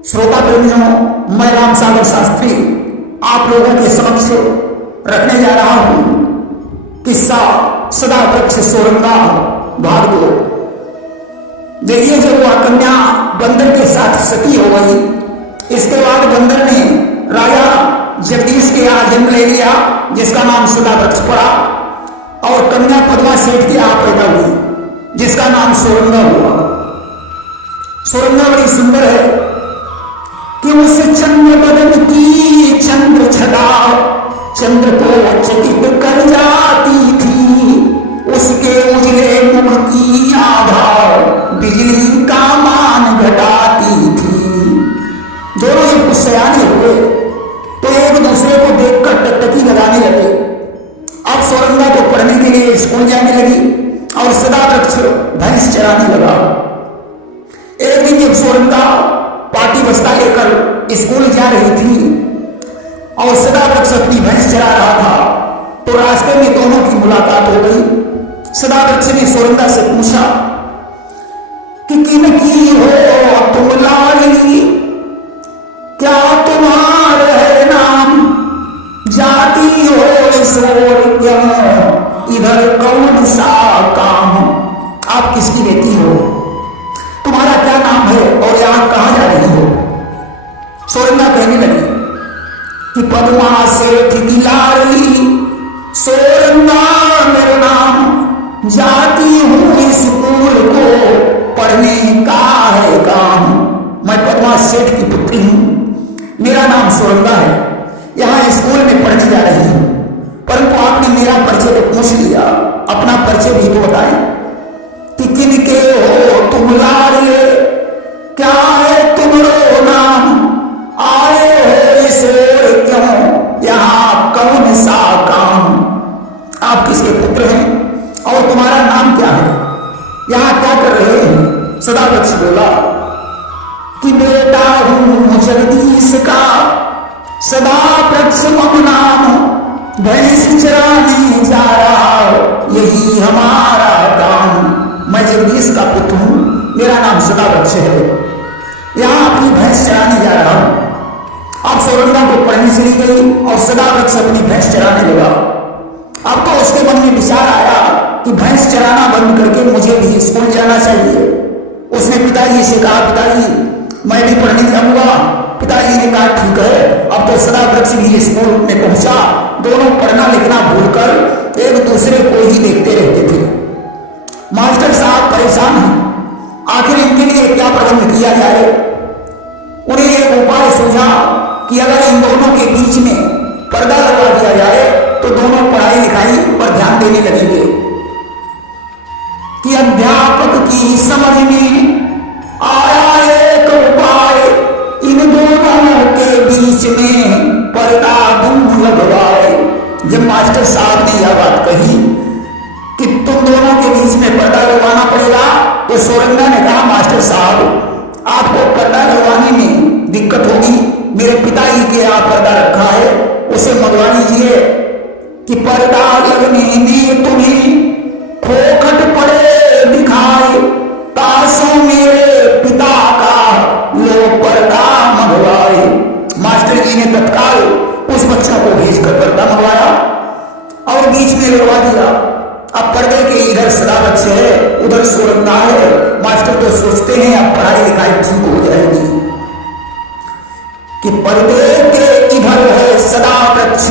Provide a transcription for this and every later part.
श्रोता प्रेमियों, मैं राम सागर शास्त्री आप लोगों के समक्ष रखने जा रहा हूं किस्सा सदा वृक्ष सोरंगा भाग 2। देखिए, जब वह कन्या बंदर के साथ सती हो गई, इसके बाद बंदर ने राजा जगदीश के यहाँ जन्म ले लिया, जिसका नाम सदा वृक्ष पड़ा, और कन्या पद्मा सेठ के यहाँ पैदा हुई, जिसका नाम सोरंगा हुआ। सोरंगा बड़ी सुंदर है कि उस चंद्र बदन की चंद्र छटा चंद्र को चकित कर जाती थी, उसके उजले मुख की आभा बिजली का मान घटाती थी। दोनों ही पुष्याने हुए तो एक दूसरे को देखकर टकटकी लगाने लगे। अब सोरंगा को पढ़ने के लिए स्कूल जाने लगी और सदा वृक्ष भैंस चराने लगा। एक दिन जब सोरंगा पार्टी बस्ता लेकर स्कूल जा रही थी और सदा वृक्ष अपनी भैंस चरा रहा था, तो रास्ते में दोनों की मुलाकात हो गई। सदा वृक्ष ने सोरंगा से पूछा कि किन की हो तुम लाडली, क्या तुम्हारा है नाम, जाती हो सोर क्यों, इधर कौन सा काम, आप किसकी बेटी हो, तुम्हारा क्या नाम है और यहां कहां जा रही हो। सोरंगा कहने लगी कि पद्मा सेठ की लाडली, सोरंगा मेरा नाम, जाती हूं स्कूल को पढ़ने का है काम। मैं पद्मा सेठ की पुत्री हूं, मेरा नाम सोरंगा है, यहां स्कूल में पढ़ने जा रही हूं, परंतु आपने मेरा परिचय तो पूछ लिया, अपना परिचय भी तो बताएं कि किनके हो तुम लाडले, क्या है तुम्हारो नाम, आए हो इस ओर क्यों, यहां कौन सा काम, आप किसके पुत्र हैं और तुम्हारा नाम क्या है, यहां क्या कर रहे हैं। सदा वृक्ष बोला कि बेटा हूं जगदीश का, सदा वृक्ष मम नाम, भैंस चराने जा रहा यही हमारा काम। मैं जगदीश का पुत्र हूं, मेरा नाम सदा वृक्ष है, यहां अपनी भैंस चराने जा रहा हूं। अब सोरंगा को पढ़ने चली गई और सदा वृक्ष अपनी भैंस चराने लगा। अब तो उसके मन में विचार आया कि भैंस चराना बंद करके मुझे भी स्कूल जाना चाहिए। उसने पिताजी से कहा, पिताजी मैं भी पढ़ने जाऊंगा। पिताजी ने कहा ठीक है। अब तो सदा वृक्ष भी स्कूल में पहुंचा। दोनों पढ़ना लिखना भूलकर एक दूसरे को ही देखते रहते थे। मास्टर साहब परेशान हैं, आखिर इनके लिए क्या प्रबंध किया जाए। उन्हें एक उपाय सूझा कि अगर इन दोनों के बीच में पर्दा लगा दिया जाए तो दोनों पढ़ाई लिखाई पर ध्यान देने लगेंगे। कि अध्यापक की समझ में आया एक उपाय, इन दोनों के बीच में पर्दा दूर लगवाए। जब मास्टर साहब ने यह बात कही कि तुम दोनों के बीच में पर्दा लगवाना पड़ेगा, तो सोरंगा ने कहा, मास्टर साहब आपको पर्दा लगवाने में दिक्कत होगी, मेरे पिताजी के यहाँ पर्दा रखा है, उसे मंगवा लीजिए। कि पर्दा लगने में तुम्हें खोखट पड़े दिखाए, तासों मेरे पिता का लो पर्दा मंगवाए। मास्टर जी ने तत्काल उस बच्चों को भेजकर पर्दा मंगवाया और बीच में लगवा दिया। अब पर्दे के इधर सदा वृक्ष है, उधर सोरंगा है। मास्टर तो सोचते हैं अब पढ़ाई लिखाई ठीक हो जाएगी। कि पर्दे के इधर है सदा वृक्ष,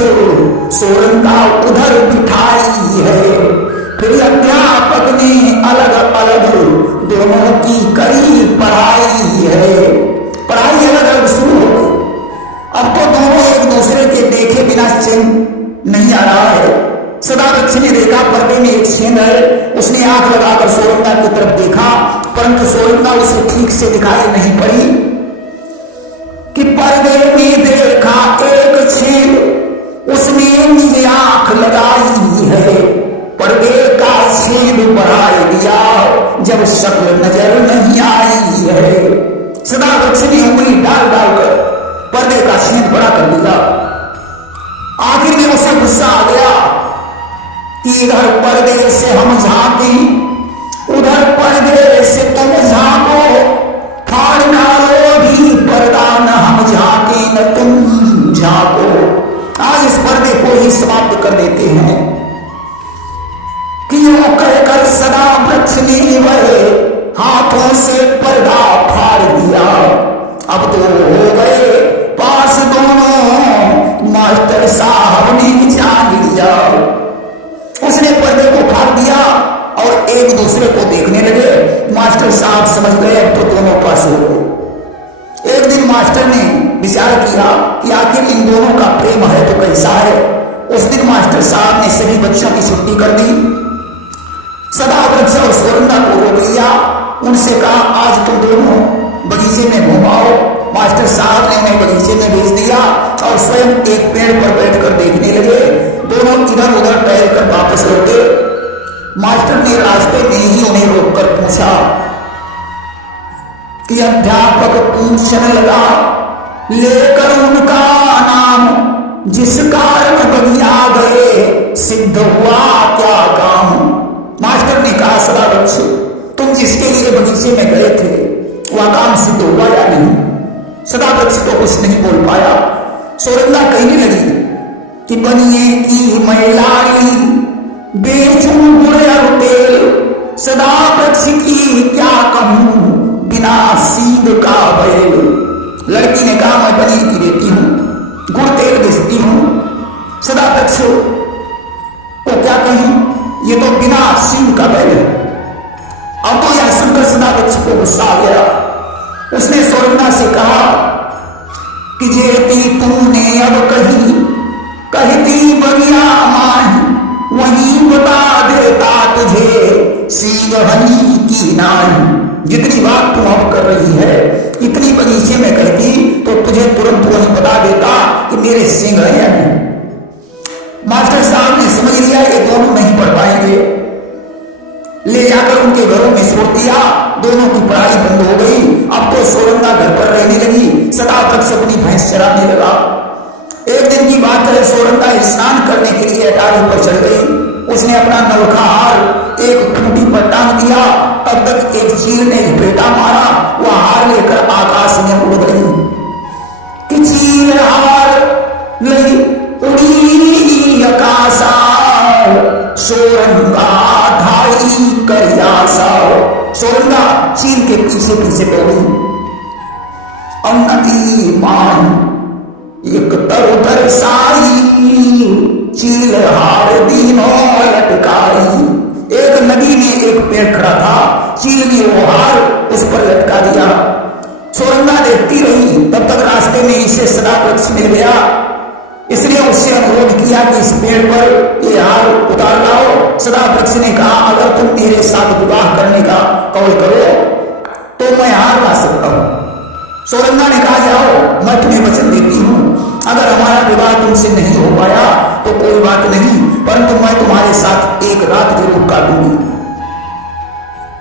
सोरंगा उधर बिठाई है। फिर अध्यापक ने अलग अलग दोनों की कड़ी पढ़ाई है। पढ़ाई अलग अलग शुरू हो गई। अब तो दोनों एक दूसरे के देखे बिना चैन नहीं आ रहा है। सदा वृक्ष ने देखा पर्दे में एक सेन है, उसने आंख लगाकर सोरंगा की तरफ देखा, परंतु सोरंगा उसे ठीक से दिखाई नहीं पड़ी। कि पर्दे में देखा एक छेद, उसने निज आंख लगाई है। पर्दे का छेद बढ़ाई दिया, जब शक्ल नजर नहीं आई है। सदा वृक्ष ने उंगली डाल डालकर पर्दे का छेद बड़ा कर दिया। आखिर में उसे गुस्सा आ गया कि इधर पर्दे से हम झांके, उधर पर्दे से तुम झांको, फाड़ डालो भी पर्दा समाप्त कर देते हैं कि यूं कहकर सदा वृक्ष ने वह हाथों से पर्दा फाड़ दिया। अब तो हो गए पास दोनों, मास्टर साहब ने जान लिया। उसने पर्दे को फाड़ दिया और एक दूसरे को देखने लगे। मास्टर साहब समझ गए अब तो दोनों पास हो गए। एक दिन मास्टर ने विचार किया कि आखिर इन दोनों का प्रेम है तो कैसा है। उस दिन मास्टर साहब ने सभी बच्चों की छुट्टी कर दी। सदा वृक्ष और सोरंगा को रोक लिया। उनसे कहा आज तुम दोनों बगीचे में घुमाओ। मास्टर साहब ने उन्हें बगीचे में भेज दिया और स्वयं एक पेड़ पर बैठकर देखने लगे। दोनों इधर उधर टहल कर वापस लौटे। मास्टर ने रास्ते में ही उन्हें रोककर पूछा कि अध्यापक पूछने लगा लेकर उनका नाम, जिस कारण बगिया गए सिद्ध हुआ क्या काम। मास्टर ने कहा सदा वृक्ष तुम जिसके लिए बगीचे में गए थे वह काम सिद्ध हुआ या नहीं। सदा वृक्ष तो कुछ नहीं बोल पाया। सोरंगा कहने लगी कि बनिए की महिलाड़ी बेचूं गुड़ और तेल, सदा वृक्ष की क्या कहूं बिना सींग का बैल। लड़की ने कहा मैं बनी की बेटी हूं, गुड़ तेल बेचती हूं। सदा वृक्ष को क्या कहीं, ये तो बिना सींग का बैल है। अब तो यह सुनकर सदा वृक्ष को गुस्सा आ गया। उसने सोरंगा से कहा कि जेती तूने अब कही कहती बगिया माही, वहीं बता देता तुझे सींग हनी की नाई। जितनी बात तुम अब कर रही है इतनी बगीचे में कहती तो तुझे तुरंत वही बता देता कि मेरे सींग है या नहीं। मास्टर साहब ने समझ लिया ये दोनों नहीं पढ़ पाएंगे। ले जाकर उनके घरों में छोड़ दिया। दोनों की पढ़ाई बंद हो गई। अब तो सोरंगा घर पर रहने लगी। सदा वृक्ष अपनी भैंस चराने लगा। एक दिन की बात है, सोरंगा स्नान करने के लिए अटारी पर चढ़ गई। उसने अपना नौखा हार एक खूंटी पर टांग दिया। तब तक एक चील ने लपेटा मारा। वह हार लेकर आकाश में उड़ गई कि चील हार लई उड़ी आकाशा, सोरंगा धाई कयासा। सोरंगा चील के पीछे पीछे दौड़ी। नदी मान एक तर साई, चील हार दीनों लटकाई। एक नदी में एक पेड़ खड़ा था, चील ने वो हार उस पर लटका दिया। सोरंगा देखती रही। तब तक रास्ते में इसे सदा वृक्ष मिल गया। इसलिए उससे अनुरोध किया कि इस पेड़ पर ये हार उतार लाओ। सदा वृक्ष ने कहा अगर तुम मेरे साथ विवाह करने का कौल करो तो मैं हार ला सकता हूं। सोरंगा ने कहा जाओ मैं तुम्हें वचन देती हूं, अगर हमारा विवाह तुमसे नहीं हो पाया तो कोई बात नहीं, परंतु मैं तुम्हारे साथ एक रात जरूर काटूंगी।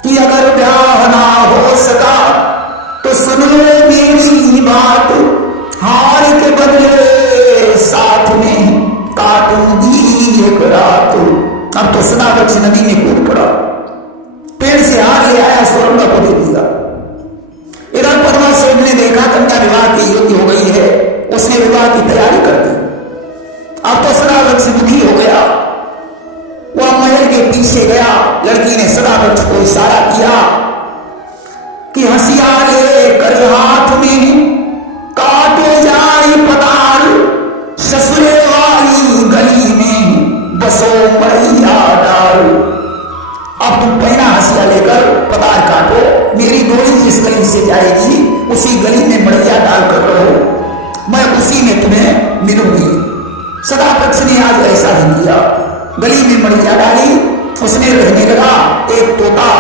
कि अगर ब्याह ना हो सका तो सुन लो मेरी बात, हार के बदले साथ में काटूंगी एक रात। अब तो सदा वृक्ष नदी में कूद पड़ा। पेड़ से हार ले आया, सोरंगा को दे दिया। इधर पद्मासेन ने देखा कन्या विवाह की योग्य हो गई है। उसने विवाह की तैयारी कर दी। अब तो सदा वृक्ष दुखी हो गया। वह महल के पीछे गया। लड़की ने सदा वृक्ष को इशारा किया कि हंसिया लेकर हाथ में काटो जाए पताल, ससुरे वाली गली में बसो मैया डाल। अब तुम पहना हंसिया लेकर पताल काटो, मेरी डोली जिस गली से जाएगी उसी गली में मड़िया डालकर रहो, मैं उसी में तुम्हें मिलूंगी। सदा वृक्ष ने आज ऐसा ही किया। गली में मड़िया डाली, उसने रहने लगा। एक तोता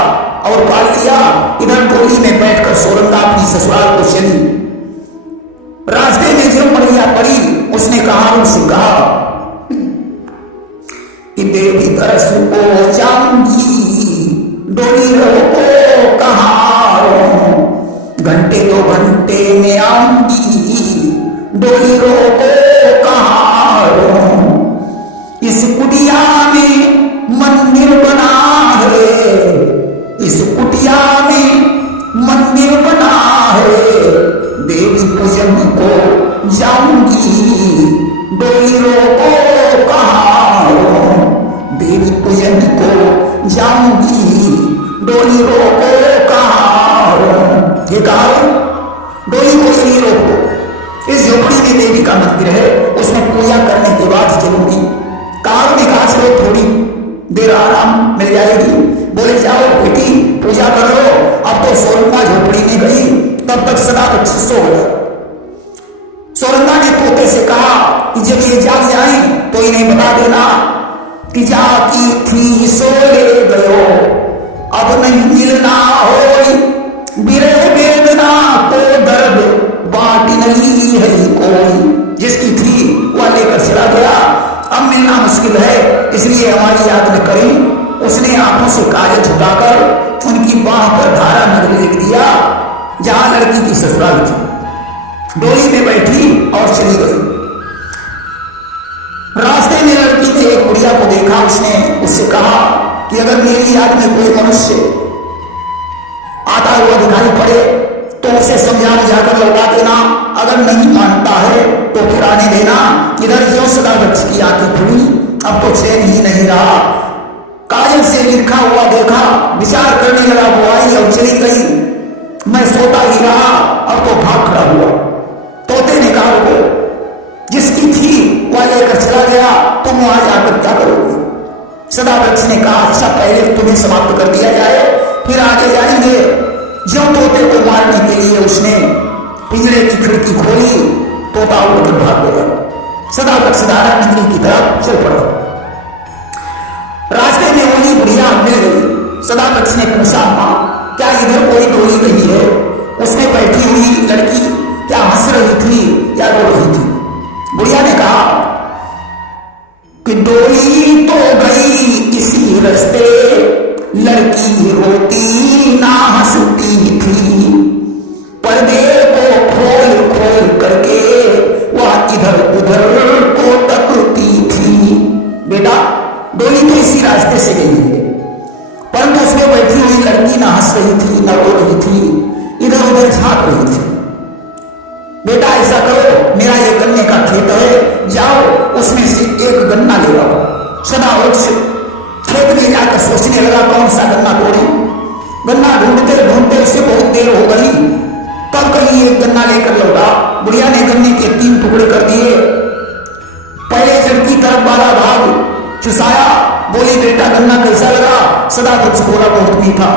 और पाल लिया। इधर डोली में बैठकर सोरंगा अपनी ससुराल को चली। रास्ते में जो मड़िया पड़ी उसने कहारों से कहा कि देवी तरस को जाऊंगी, डोली रहो कहारों, घंटे 2 घंटे में आऊंगी, डोली रोको कहारों। इस कुटिया में मंदिर बना है, इस कुटिया में मंदिर बना है, देवी पूजन को जाऊंगी, डोली रोको कहारों। देवी पूजन को जाऊंगी, डोली रोको कहां, ये कहा डोली को नहीं रोको। इस झोपड़ी में देवी का मंदिर है, उसमें पूजा करने के बाद चलूंगी। कार ने कहा चलो थोड़ी देर आराम मिल जाएगी। बोले जाओ बेटी पूजा कर लो। अब तो सोरंगा झोपड़ी में गई, तब तक सदा बच्ची सो गया। सोरंगा ने तोते से कहा कि जब ये जाग जाए तो इन्हें बता देना कि जाती थी सो ले गयो, अब नहीं मिलना हो, बिरे वेदना को दर्द बांट नहीं है कोई। जिसकी थी वह लेकर चला गया, अब मिलना मुश्किल है, इसलिए हमारी याद न करें। उसने आंखों से काजल झुकाकर उनकी बाह पर धारा नगरी लिख दिया, जहां लड़की की ससुराल थी। डोली में बैठी और चली गई। रास्ते में लड़की ने एक बुढ़िया को देखा। उसने उससे कहा कि अगर मेरी याद में कोई मनुष्य आता हुआ दिखाई पड़े तो उसे समझा बुझाकर लौटा देना, अगर नहीं मानता है तो फिर आने देना। इधर जो सदा बच्ची की आंखें खुली, अब तो चैन ही नहीं रहा। काजल से लिखा हुआ देखा, विचार करने लगा, वो आई और चली गई, मैं सोता ही रहा, अब तो भाग खड़ा हुआ। तोते ने कहा वो जिसकी थी वह लेकर चला गया, तुम वहां जाकर क्या करोगे? सदा वृक्ष ने कहा अच्छा पहले तुम्हें समाप्त कर दिया जाए, फिर आगे जाएंगे। जो तोते को मारने के लिए उसने पिंजरे की खिड़की खोली, तोता उड़कर भाग गया। सदा वृक्ष धारा नगरी की तरफ चल पड़ा। रास्ते में वही बुढ़िया मिल गई। सदा वृक्ष ने पूछा मां क्या इधर कोई डोली गई है? उसमें बैठी हुई लड़की क्या हंस रही थी या रो रही थी? बुढ़िया ने कहा कि डोली तो गई इसी रास्ते, लड़की रोती ना हंसती थी, पर्दे को खोल खोल करके वह इधर उधर को तकती थी। बेटा डोली तो इसी रास्ते से गई है, परंतु उसमें बैठी हुई लड़की ना हंस रही थी ना रो रही थी, इधर उधर झांक रही थी। बेटा ऐसा करो, मेरा ये गन्ने का खेत है, जाओ उसमें से एक गन्ना ले आओ। सदा वृक्ष खेत में जाकर सोचने लगा कौन सा गन्ना तोड़े। गन्ना ढूंढते ढूंढते उसे बहुत देर हो गई, तब कहीं एक गन्ना लेकर लौटा। बुढ़िया ने गन्ने के 3 टुकड़े कर दिए, पहले जड़ की तरफ वाला भाग चुसाया। बोली बेटा गन्ना कैसा लगा? सदा वृक्ष बोला बहुत मीठा।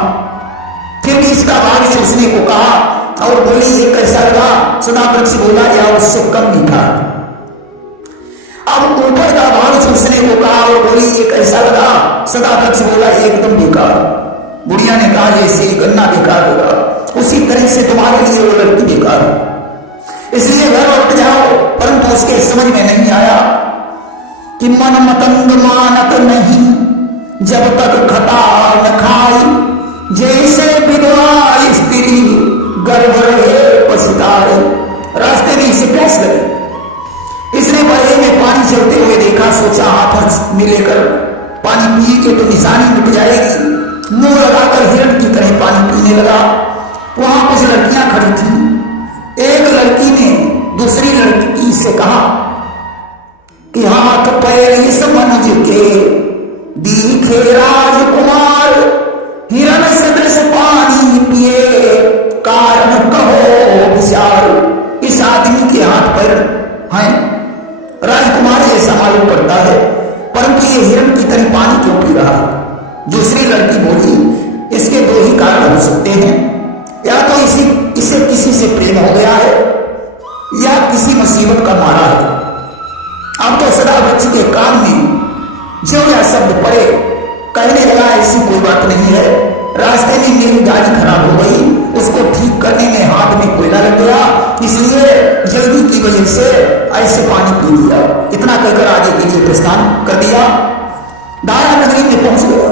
फिर बीच का भाग चूसने को कहा और बोली ये कैसा लगा? सदा वृक्ष बोला या उससे कम मीठा। अब ऊपर का भाग चूसने को कहा और बोली ये कैसा लगा? सदा वृक्ष बोला एकदम बेकार। बुढ़िया ने कहा जैसे गन्ना बेकार होगा उसी तरह से तुम्हारे लिए वो लड़की बेकार हो, इसलिए घर लौट जाओ। परंतु उसके समझ में नहीं आया कि मन मतंग मानत नहीं, जब तक खता न खाई, जैसे विधवा स्त्री गर्भ रहे पछताए। रास्ते में इसे प्यास लगी, इसने बड़े में पानी चलते हुए देखा, सोचा हाथ में लेकर पानी पी के तो निशानी मिट जाएगी। मुंह लगाकर हिरण की तरह पानी पीने लगा। वहां कुछ लड़कियां खड़ी थी। एक लड़की ने दूसरी लड़की से कहा कि हाथ पैर इस मनुज के दिखे राजकुमार, हिरण सदृश पानी पिए कारण कहो विचार। इस आदमी के हाथ पैर हैं, राजकुमार जैसा मालूम पड़ता है, परंतु ये हिरण की तरह पानी क्यों पी रहा है? दूसरी लड़की बोली इसके 2 ही कारण हो सकते हैं, या तो इसे किसी से प्रेम हो गया है या किसी मुसीबत का मारा है। अब तो सदा वृक्ष के कान में जो यह शब्द पड़े, कहने लगा ऐसी कोई बात नहीं है। रास्ते में मेरी गाड़ी खराब हो गई, उसको ठीक करने में हाथ में कोयला लग गया, इसलिए जल्दी की वजह से ऐसे पानी पी लिया। इतना कहकर आगे के लिए प्रस्थान कर दिया। दारा नगरी में पहुंच गया,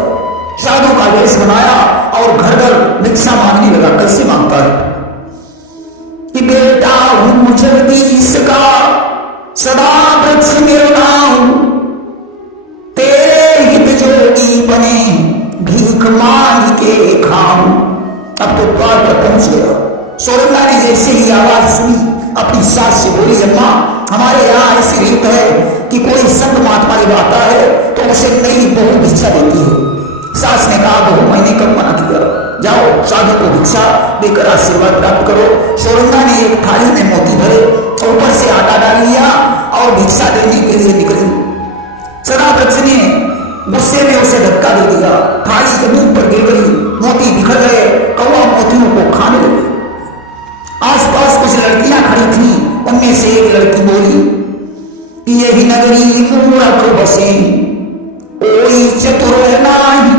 साधु का वेश बनाया और घर घर भिक्षा मांगने लगा। कैसे मांगता है कि बेटा हूं जगदीश का, सदा वृक्ष निर्णाऊं, तेरे हित जोगी बने भीख मांग के खाऊं। अब तो द्वार पर पहुंच गया। सोरंगा ने जैसे ही आवाज सुनी अपनी सास से बोली अम्मा हमारे यहाँ ऐसी रीत है कि कोई संत महात्मा जब आता है तो उसे नई बहू भिक्षा देती है। सास ने कहा बहू मैंने कब मना किया, जाओ साधु को भिक्षा देकर आशीर्वाद प्राप्त करो। शोरंगा ने एक थाली में मोती भरे, ऊपर से आटा डाल लिया और भिक्षा देने के लिए निकली। सदाव्रत ने गुस्से में उसे धक्का दे दिया, थाली जमीन पर गिर गई, मोती बिखर गए, कौवा मोतियों को खाने लगे। आसपास कुछ लड़कियां खड़ी थी, उनमें से एक लड़की बोली कि यही नगरी मूरख बसे, कोई चतुर नाही,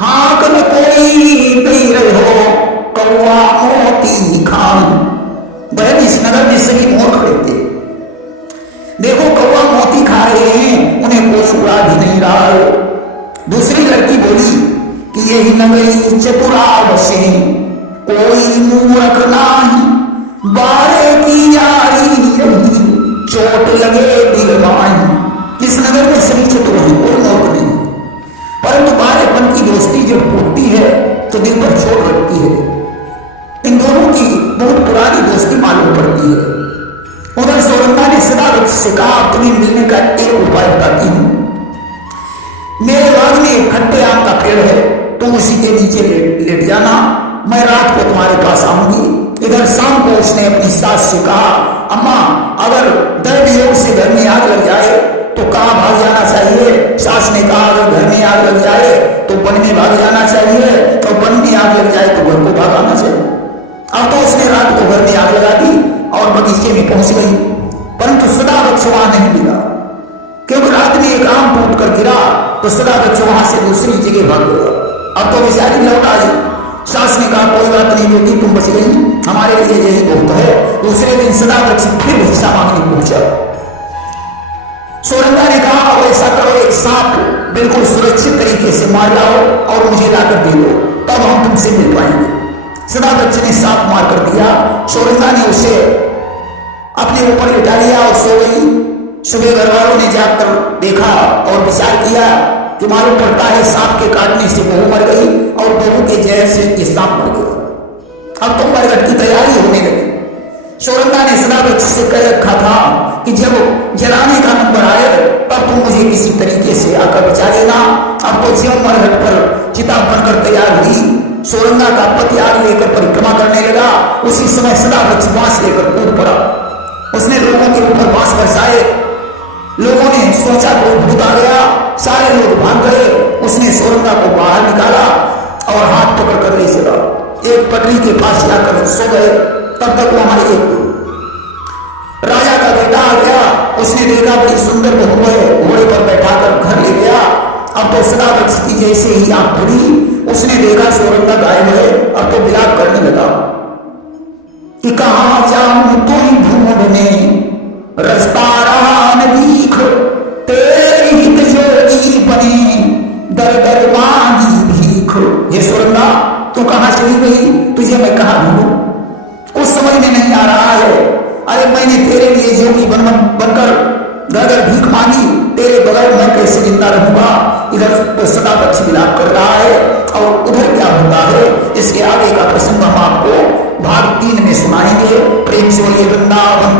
हाँक न कोई दे रहो, कौवा मोती खान। बहन इस नगर में सभी मोर खड़े थे, देखो कौवा मोती खा रहे हैं, उन्हें कोई उड़ा भी नहीं रहा है। दूसरी लड़की बोली कि यही नगरी चतुरा बसे, कोई मूर्ख नाही, बारे की यारी रही, चोट लगे दिल माही। इस नगर में सभी चतुर हैं, कोई मूर्ख नहीं, परंतु बारेपन की दोस्ती जब टूटती है तो दिल पर चोट लगती है। इन दोनों की बहुत पुरानी दोस्ती मालूम पड़ती है। उधर शोरंगा ने सदाव्रत से कहा तुम्हें मिलने का एक उपाय बताती हूं। मेरे बाग में एक खट्टे आम का पेड़ है, तुम उसी के नीचे लेट जाना, मैं रात को तुम्हारे पास आऊंगी। इधर शाम को उसने अपनी सास से कहा अम्मा अगर दर्द योग से घर में आग लग जाए तो कहाँ भाग जाना चाहिए? सास ने कहा अगर घर में आग लग जाए तो वन में भाग जाना चाहिए, और वन में आग लग जाए तो घर को भाग आना चाहिए। अब तो उसने रात को घर में आग लगा दी और बगीचे में पहुंच गई, परंतु सदाव्रत वहां नहीं मिला, क्योंकि रात में एक आम टूट कर गिरा तो सदाव्रत वहां से दूसरी जगह भाग गया। अब तो बेचारी लौट आई। सास ने कहा कोई बात नहीं बेटी, तुम बच गई, हमारे लिए यही बहुत है। दूसरे दिन सदाव्रत फिर भिक्षा मांगने पहुंचा। शोरंगा ने कहा ऐसा करो, एक सांप बिल्कुल सुरक्षित तरीके से मार लाओ और मुझे लाकर दे दो, तब हम तुमसे मिल पाएंगे। सदाव्रत ने सांप मार कर दिया। शोरंगा ने उसे अपने ऊपर लिटा लिया और सो गई। सुबह घर वालों ने जाकर देखा और विचार किया कि मालूम पड़ता है सांप के काटने से बहू मर गई और बहू के जहर से ये सांप मर गया। अब तो मरघट की तैयारी होने लगी। शोरंगा ने सदाव्रत से कह रखा था कि जब जलाने का नंबर आए तब तुम मुझे किसी तरीके से आकर बचा लेना। अब तो ज्यों मरघट पर चिता बनकर तैयार हुई, शोरंगा का पति आग लेकर परिक्रमा करने लगा। उसी समय सदाव्रत बांस लेकर कूद पड़ा। उसने लोगों के ऊपर बांस बरसाए, लोगों ने सोचा कोई भूत आ गया, सारे लोग भाग गए। उसने शोरंगा को बाहर निकाला और हाथ पकड़ कर ले चला। एक पटरी के पास जाकर सो गए। तब तक वहां एक राजा का बेटा आ गया। उसने देखा बड़ी सुंदर बहू है, घोड़े पर बैठाकर घर ले गया। अब तो सदाव्रत की जैसे ही आंख खुली, उसने देखा शोरंगा गायब है। अब तो विलाप करने लगा कि कहां जाऊं तुम ढूंढने, रस्ता रहा न दीख, तेरे हित जोगी बने, दर दर मांगी भीख। ये शोरंगा तू कहां चली गई, तुझे मैं कहां ढूंढूं, कुछ समझ में नहीं आ रहा है। अरे मैंने तेरे लिए जोगी बनकर दर दर भीख मांगी, तेरे बगैर मैं कैसे जिंदा रहूंगा। इधर तो सदाव्रत विलाप कर रहा है और उधर क्या होता है इसके आगे का प्रसंग हम आपको भाग 3 में सुनाएंगे। प्रेम से बोलिए वृंदावन